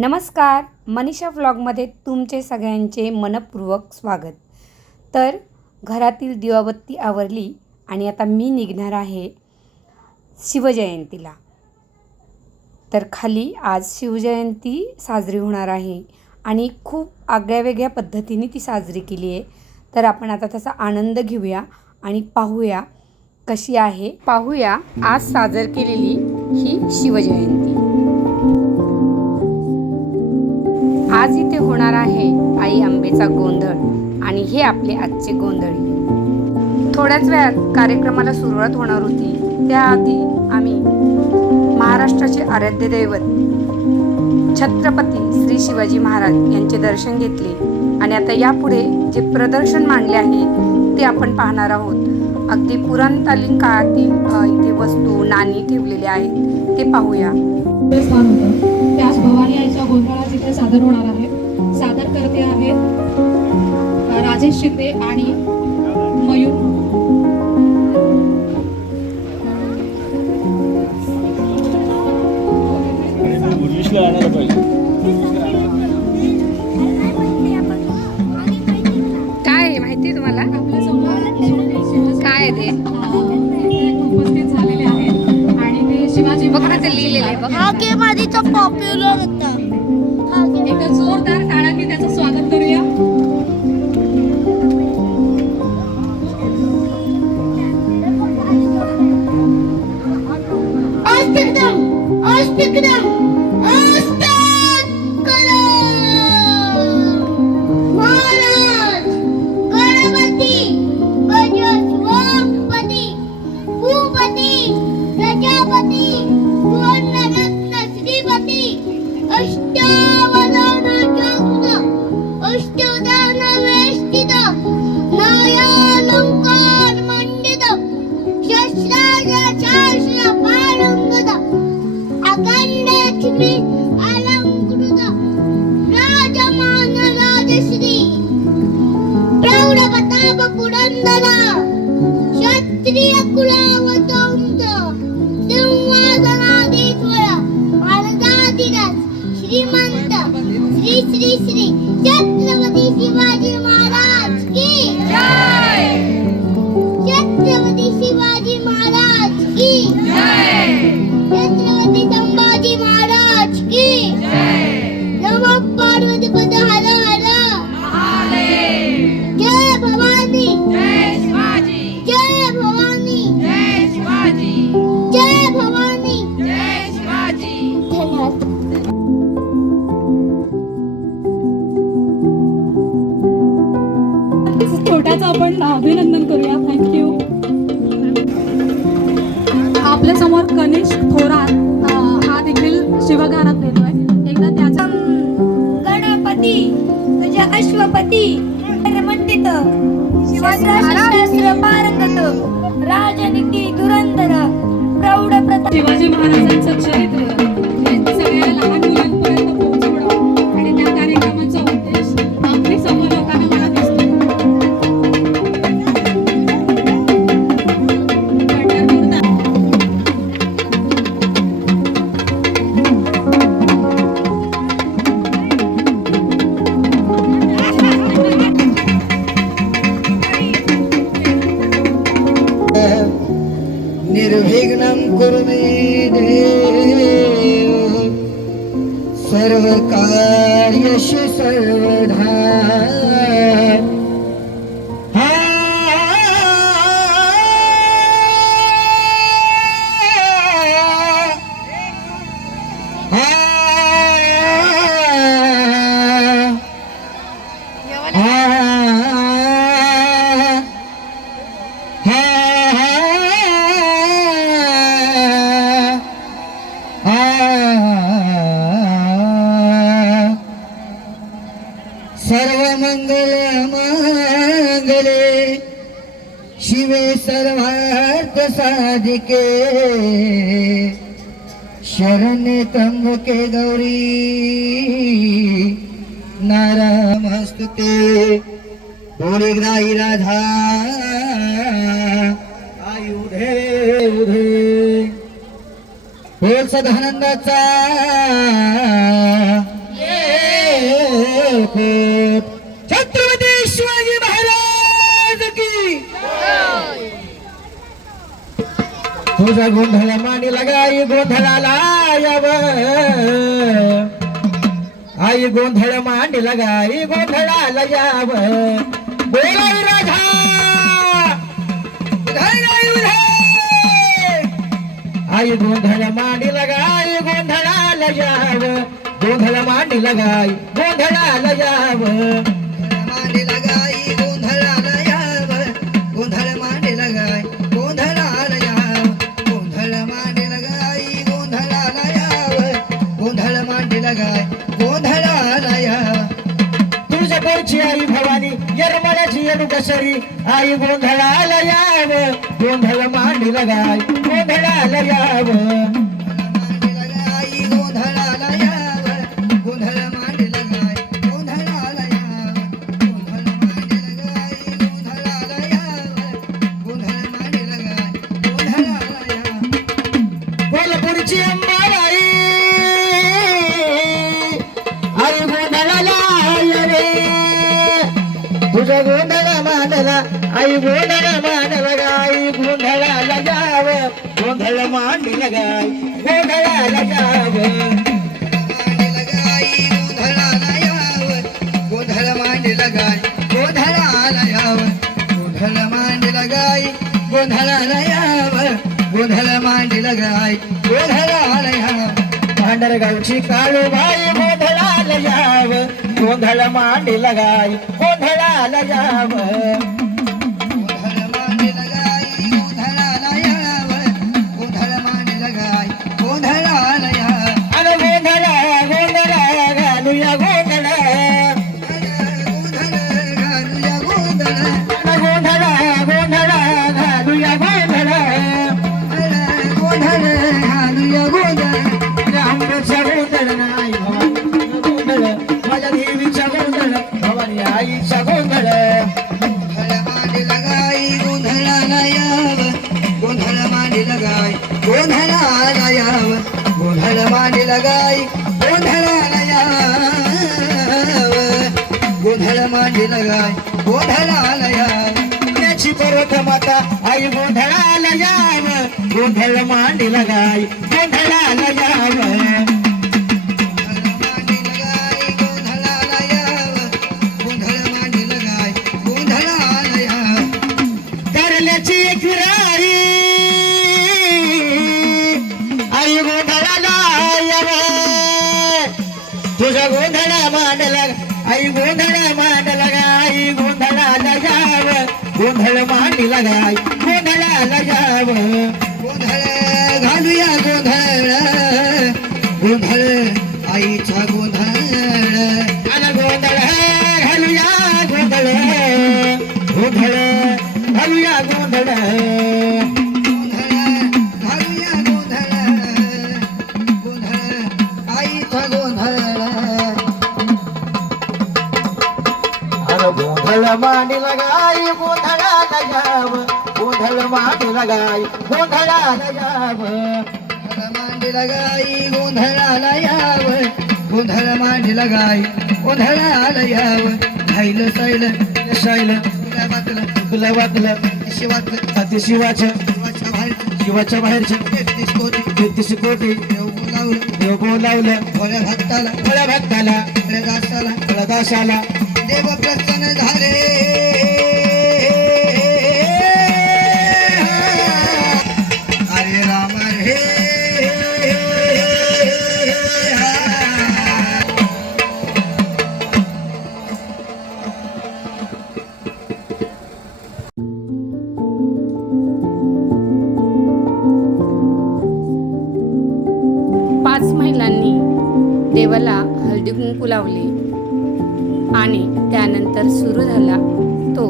नमस्कार, मनीषा व्लॉगमध्ये तुमचे सगळ्यांचे मनपूर्वक स्वागत। तर घरातील दिवाबत्ती आवरली आणि आता मी निघणार आहे शिवजयंतीला। तर खाली आज शिवजयंती साजरी होणार आहे आणि खूप आगळ्यावेगळ्या पद्धतीने ती साजरी केली आहे। तर आपण आता त्याचा आनंद घेऊया आणि पाहूया कशी आहे। पाहूया आज साजर केलेली ही शिवजयंती। आज इथे होणार आहे आई अंबेचा गोंधळ आणि हे आपले आजचे गोंधळी। थोड्याच वेळात कार्यक्रमाला सुरुवात होणार होती, त्याआधी आम्ही महाराष्ट्राचे आराध्य दैवत छत्रपती श्री शिवाजी महाराज यांचे दर्शन घेतले आणि आता यापुढे जे प्रदर्शन मांडले आहे ते आपण पाहणार आहोत। अगदी पुराणकालीन काळातील इथे वस्तू नाणी ठेवलेले आहेत, ते पाहूया। त्याच भवानी आईच्या गोंधळात इथे सादर होणार आहे। सादर करते आहेत राजेश शिंदे आणि मयूर। काय आहे माहिती तुम्हाला? काय ते उपस्थित झालेले आहेत आणि ते शिवाजी बघा ते लिहिलेले आहे बघा। हा गेम आधीचा पॉप्युलर होता। एकदा जोरदार टाळ्यांनी त्याचं स्वागत करूया। महाराज गणपती गजस्वपती भूपती प्रजापती सुवर्णरत्न श्रीपती अष्टावधानाच्या सुधा अष्टोदान वेष्टित नायालंकार मंडित शस्त्रास्त्र पारंगत अखंड लक्ष्मी अलंकृत राजमान राजश्री प्रौढ प्रताप पुरंदर क्षत्रिय कुलावतंस सिंहासनाधीश्वर महाराजाधिराज श्रीमंत श्री श्री श्री छत्रपती शिवाजी महाराज की जय। छत्रपती शिवाजी महाराज की जय। छत्रपती संभाजी महाराज की जय। नमः पार्वती पद हर हर महादेव। जय भवानी जय शिवाजी। जय भवानी जय शिवाजी। जय भवानी जय शिवाजी। धन्यवाद। छोट्याचं आपण अभिनंदन करूया। थँक्यू। आपल्या समोर कनिष्क थोरात हा देखील शिवगानात देतोय। एकदा त्याचा गणपती तुझ्या अश्वपती मंडित शस्त्रास्त्र पारंगत राजनीती धुरंधर प्रौढ प्रताप। शिवाजी महाराजांचं चरित्र हे सगळ्या लहान मुलांपर्यंत पोहोचवणं आणि त्या कार्यक्रमाचा उद्देश अगदी समोर लोकांना मला दिसतो। निर्विघ्नं कुरु मे देव सर्वकार्येषु सर्वदा। सर्वमंगल मांगले शिवे सर्वार्थ साधिके शरण्ये त्र्यंबके गौरी नारायणस्तुते। बोलिग्राही राधा आयुधे उधे बोल सदानंदाचा तुझा गोंधळ मांडी लगाई गोंधळाला याव आई गोंधळ मांडी लगाई गोंधळाला याव बोलाई राधा उधाई नाही उधाई आई गोंधळ मांडी लगाई गोंधळाला याव गोंधळ मांडी लगाई गोंधळाला याव मांडी लगाई गोंधळाला याव गोंधळ मांडी लगाई गोंधळाला याव गोंधळ मांडी लगाई गोंधळाला याव गोंधळ मांडी लगाई गोंधळाला याव तुळजापूरची आई भवानी येरमाळ्याची येणुकसरी आई गोंधळाला याव गोंधळ मांडी लगाई गोंधळाला याव मांडी लगाई गोंधळाला याव गोंधळ मांडी लगाई गोंधळाला याव गोंधळ मांडी लगाई गोंधळाला याव गोंधळ मांडी लगाई गोंधळाला याव कोल्हापूरची अंबाबाई आई गोंधळाला यावे तुझा गोंधळ मांडला आई गोंधळ मांडला गाई गोंधळाला याव गोंधळ मांडी लगाई गोंधळाला याव गोंधळ मांडी लगाई गोंधळाला याव गोंधळ मांडी लगाई गोंधळाला याव गोंधळ मांडी लगाई गोंधळाला याव भांडरगावची काळूबाई गोंधळाला याव गोंधळ मांडी लगाई गोंधळाला याव गोंधळ मांडी लगाई गोंधळाला याव गोंधळ मांडी लगाई गोंधळाला याव अरे गोंधळ गोंधळ घालूया गोंधळ घालूया गोंधळ गोंधळ गोंधळ घालूया गोंधळ गोंधळ घालूया गोंधळ आंब्याचा गोंधळ नाही गोंधळ माझ्या देवीचा गोंधळ भवानी आईचा गोंधळ गोंधळ मांडी लगाई गोंधळाला याव गोंधळ मांडी लगाई गोंधळाला याव गोंधळ मांडी लगाई गोंधळाला याव गोंधळ मांडी लगाई गोंधळाला याव त्याची पर्वत माता आई गोंधळाला याव गोंधळ मांडी लगाई गोंधळाला याव करल्याची एक राई आई गोंधळाला याव तुझा गोंधळ मांडला आई गोंधळ मांडला आई गोंधळाला याव गोंधळ मांडी लगाई गोंधळाला याव गोंधळ घालूया गोंधळ गोंधळ आईचा गोंधळ आला गोंधळ घालूया गोंधळ गोंधळ घालूया गोंधळ घालूया गोंधळ गोंधळ आईचा गोंधळ अरे गोंधळ मांडी लगाई गोंधळाला याव गोंधळ मांडी लगाई गोंधळाला याव मांडी लगाई गोंधळाला याव गोंधळ मांडी लगाई गोंधळाला याव खायलं सायलं शायलं तुला वाटलं शिवाचं शिवाच्या बाहेरचं 33 कोटी देव बोलावलं भोळ्या भक्ताला भोळ्या दासाला देव प्रसन्न झाले अरे राम रे पाच महिलांनी देवाला हळदी कुंकू लावले आणि त्यानंतर सुरू झाला तो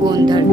गोंधळ.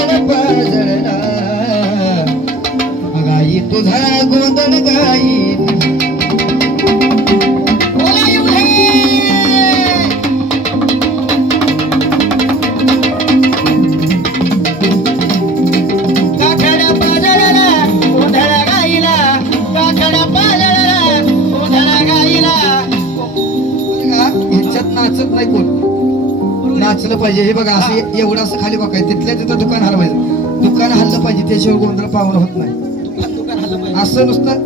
गोंधळ पाजळला गाई तुझा गोंधळ गाई नाचत नाही कोण नाचलं पाहिजे हे बघा असं एवढं असं खाली बघाय तिथल्या तिथं दुकान हलवायचं दुकान हल्लं पाहिजे त्याशिवाय गोंधळ पावलं होत नाही असं नुसतं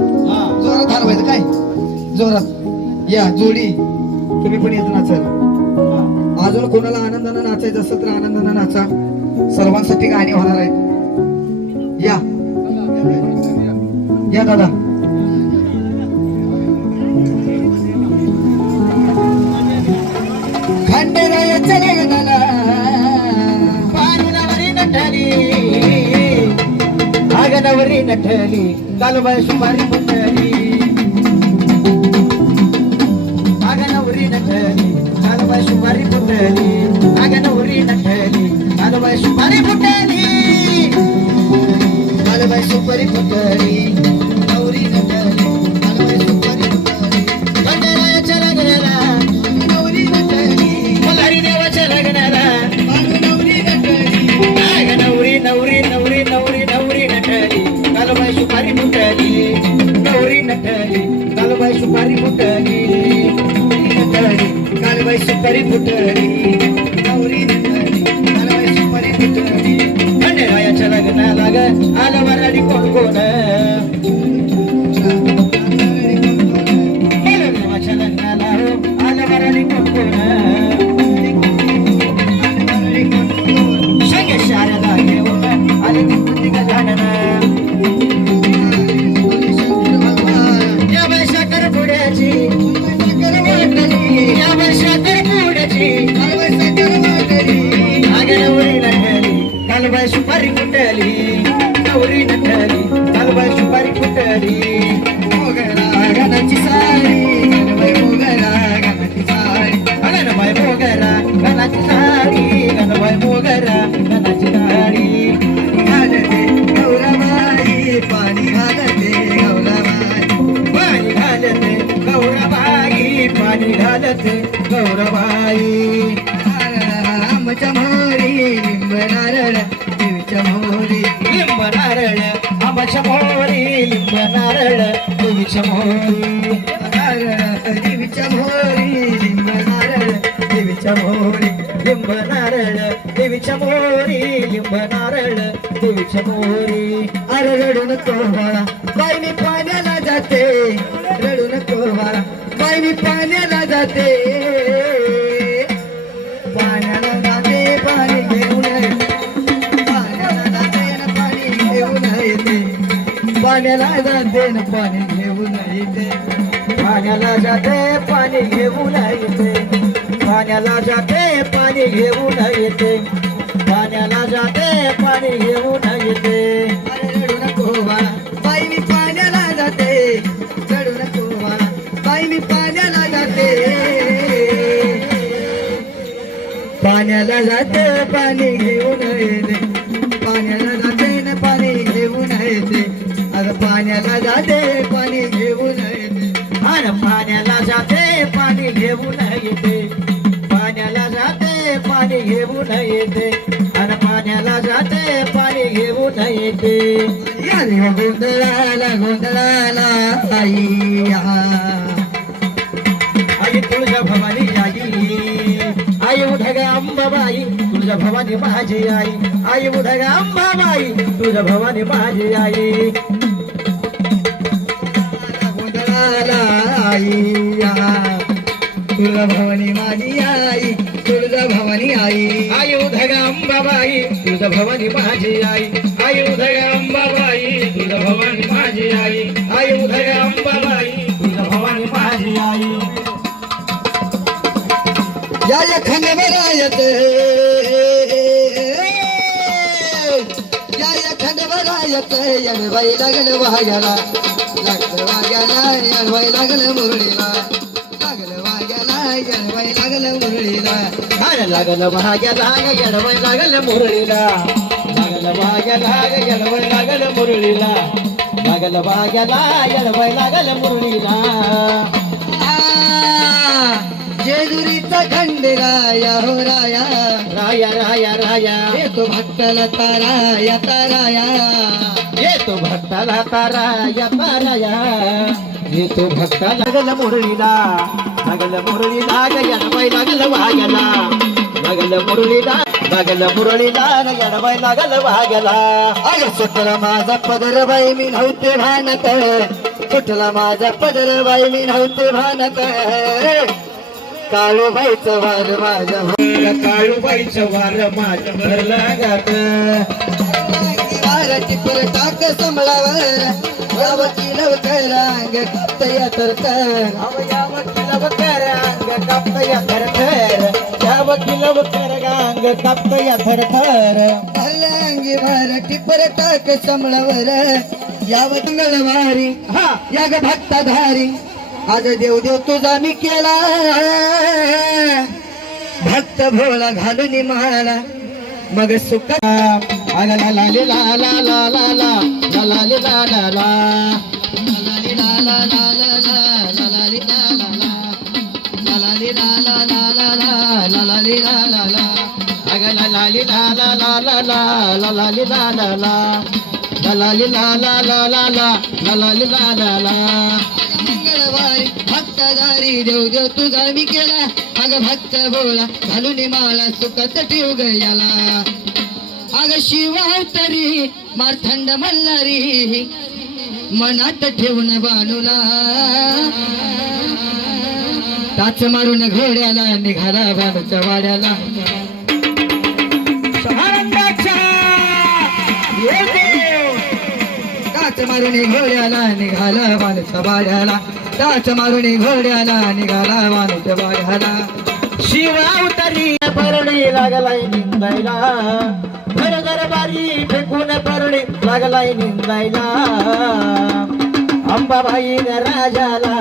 जोरात हलवायचं काय जोरात या जोडी तुम्ही पण येत नाचाल अजून कोणाला आनंदानं नाचायचं असं तर आनंदानं नाचा सर्वांसाठी गाणी होणार आहेत या दादा खंडेरायाच्या लग्नाला पारुणावरी नटली आगनावरी नटली कालबाई सुपारी फुटली आगनावरी नटली कालबाई सुपारी फुटली आगनावरी नटली कालबाई सुपारी फुटली कालबाई सुपारी फुटली नवरी नटली कालबाई सुपारी फुटली खंडेरायाच्या लग्नाला नवरी नवरी नवरी नवरी नटली कालबाई सुपारी फुटली नवरी नटली कालबाई सुपारी फुटली नटली कालबाई सुपारी फुटली नवरी नटली कालबाई सुपारी फुटली खंडेरायाच्या लग्नाला ग आलं वराडी कोण कोण देवाच्या लग्नाला हो आलं वराडी कोण कोण शारदा घेऊन आले गणपती गजानन या बाई साखर पुड्याची या बाई साखर पुड्याची आगनावरी नटली कालबाई सुपारी फुटली नवरी नटली कालबाई सुपारी फुटली मोगरा गणाची साडी गणबाई मोगरा गणाची साडी गणबाई मोगरा गणाची साडी गणबाई मोगरा गणाची साडी घालते गौराबाई पाणी घालते गौराबाई पाणी घालते गौराबाई पाणी घालते गौराबाई आमच्या मोरी लिंब नारळ देवीच्या मोरी लिंब नारळ आमच्या मोरी लिंब नारळ देवीच्या मोरी नारळ देवीच्या मोरी लिंब नारळ देवीच्या मोरी लिंब नारळ देवीच्या मोरी लिंब नारळ देवीच्या मोरी अरे रडू नको बाळा बाई मी पाण्याला जाते रडू नको बाळा बाई मी पाण्याला जाते पाण्याला जाते पाणी घेऊन पाण्याला जाते ना पाणी घेऊन येते पाण्याला जाते ना पाणी घेऊन येते पाण्याला जाते पाणी घेऊन येते पाण्याला जाते पाणी घेऊन येते पाण्याला जाते पाणी घेऊन येते अरे रडू नको बाळा बाई मी पाण्याला जाते रडू नको बाळा बाई मी पाण्याला जाते पाण्याला जाते पाणी घेऊन येते पाण्याला जाते ना पाणी घेऊन येते अरे पाण्याला जाते पाणी घेऊन येते अरे पाण्याला जाते पाणी घेऊन येते पाण्याला जाते पाणी घेऊन येते आणि पाण्याला जाते पाणी घेऊन येते गोंधळाला गोंधळाला आई आई तुळजा भवानी आई उठग अंबाबाई तुळजा भवानी माझी आई उठग अंबाबाई तुळजा भवानी माझी आई गोंधळाला आई तुळजा भवानी माझी आई तुळजा भवानी आई उधग अंबाबाई तुळजा भवानी माझी आई उधग अंबाबाई तुळजा भवानी माझी आई उधग अंबाबाई तुळजा भवानी माझी आई या खंडवरायत या खंडवरायत यणबाई लागल वाग्याला यणबाई लागल मुरळीला लागल मुरळीला लागल भाग्याला यणबाई लागल मुरळीला लागल लागल वाग्याला येडवय लागल मुरळीला लागल वाग्याला येडवय लागल मुरळीला जेजुरीचा खंडेराया हो राया राया राया राया येतो भक्ताला ताराया ताराया येतो भक्ताला ताराया ताराया येतो भक्ताला लागल मुरळीला लागल मुरळीला येडवय लागल वाग्याला लागल मुरळीला लागल मुरळीला येडवय लागल वाग्याला अग सुटला माझा पदर बाई मी नव्हते भानत सुटला माझा पदर बाई मी नव्हते भानत काळूबाईचं वार माझ्या काळूबाईचं वार माझ्या भरला गात वाराची पर टाक संभळावर यावती लवकर अंग कापतया थरथर यावती लवकर अंग कापतया थरथर यावती लवकर अंग कापतया थरथर अंगी भार टिपर टाक संभळावर यावत मंगळवारी या ग भक्ताधारी आज देव देव तुझा मी केला भक्त भोळा घालून माला मग सुख आला ला ला ला ला ला ला ला ला ला ला ला ला मंगळवारी भक्तदारी देव देव तुझा मी केला अग भक्त बोला घालून माला सुखात ठेव गयाला अग शिवावतरी मारथंड मल्हारी मनात ठेवून बाणूला टाच मारून घोड्याला निघाला बाणूच्या वाड्याला टाच मारून घोड्याला निघाला बाणूच्या वाड्याला टाच मारून घोड्याला निघाला बाणूच्या वाड्याला शिवावतरी परणी लागलाय निंदायला घर दरबारी फेकून परणी लागलाय निंदायला अंबाबाईने राजाला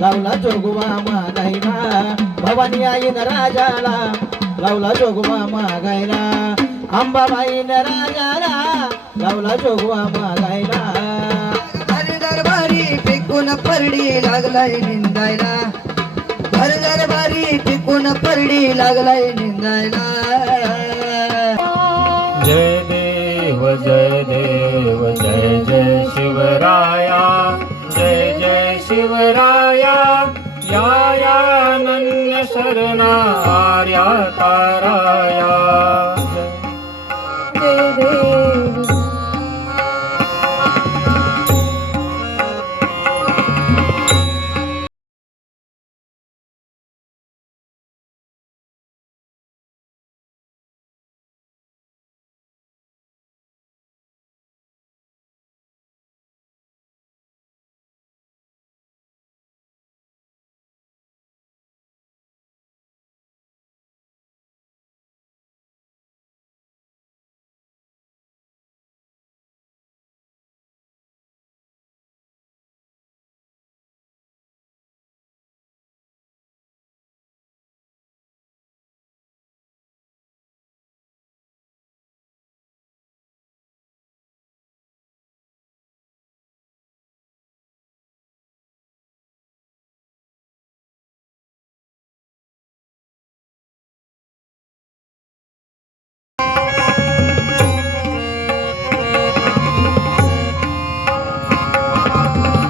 लावला जोगवा मागायला भवानी आईने राजाला लावला जोगवा मागायला अंबाबाईने राजाला लावला जोगवा मागायला घर दरबारी फेकून परणी लागलाय निंदायला घर दरबारी फेकून परणी लागलाय निंदायला जय देव जय देव जय जय शिवराया जय जय शिवराया या अनन्य शरणा आर्या ताराया जय देव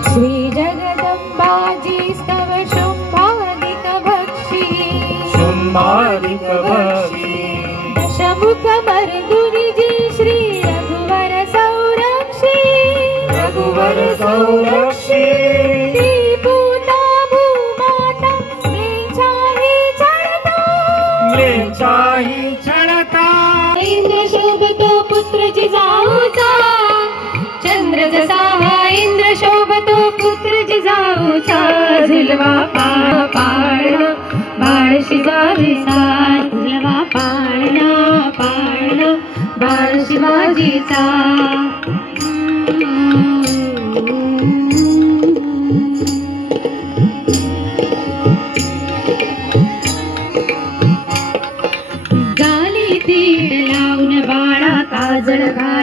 श्री जगदम्बाजी स्तव शुम्भादिक भक्षी शुम्भादिक भक्षी दशमुख मर्दुनिजी श्री रघुवर संरक्षी रघुवर संरक्षी पूता भूमाता म्लेच्छाही छळता इंद्र शोभतो पुत्र जिजाऊचा चंद्र जसा इंद्र शोभतो पुत्र जिजाऊचा झुलवा पाळणा बाळ शिवाजीचा झुलवा पाळणा बाळ शिवाजीचा गाली तीळ लावून बाळा काजळ घाल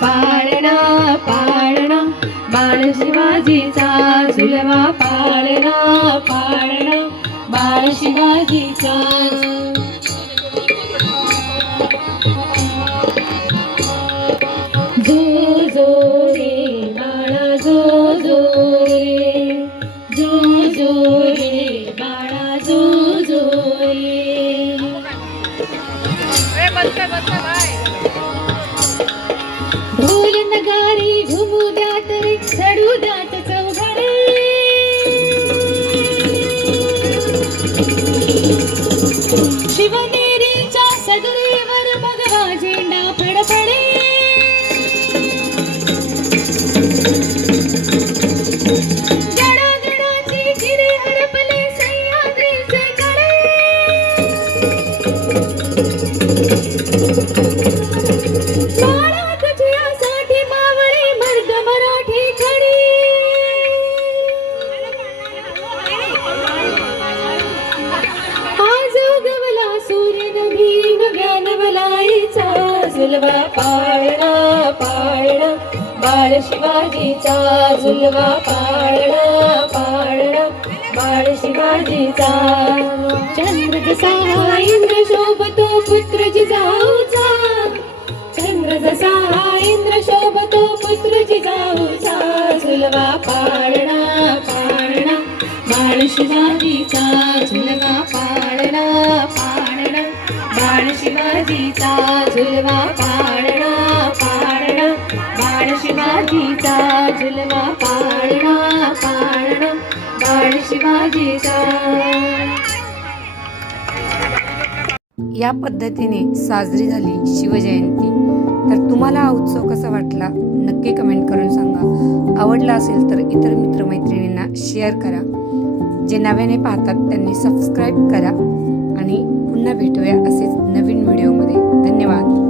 पाळणा पाळणा बाळ शिवाजीचा झुलवा पाळणा पाळणा बाळ शिवाजीचा जो जो रे बाळा जो जो रे जो जो रे बाळा जो जो रे ढोल नगारी घुमू द्यात रे चढू द्यात चौघडे शिवनेरीच्या सदरीवर भगवा झेंडा फडफडे गडागडाची गिरे हरपले सह्याद्रीचे कडे बाळा तुझ्यासाठी मावळे मर्द मराठी खडी आज उगवला सूर्य नवीन ज्ञानवलाईचा झुलवा पाळणा पाळणा बाळ शिवाजीचा झुलवा पाळणा पाळणा बाळ शिवाजीचा चंद्र जसा इंद्र शोभतो पुत्र जिजाऊचा चंद्र जसा इंद्र शोभतो पुत्र जिजाऊचा झुलवा पाळणा पाळणा बाळ शिवाजीचा झुलवा पाळणा पाळणा बाळ शिवाजीचा झुलवा पाळणा पाळणा बाळ शिवाजीचा झुलवा पाळणा पाळणा बाळ शिवाजीचा या पद्धतीने साजरी झाली शिवजयंती. तर तुम्हाला हा उत्सव कसा वाटला नक्की कमेंट करून सांगा. आवडला असेल तर इतर मित्रमैत्रिणींना शेअर करा. जे नव्याने पाहतात त्यांनी सबस्क्राईब करा आणि पुन्हा भेटूया असेच नवीन व्हिडिओमध्ये. धन्यवाद.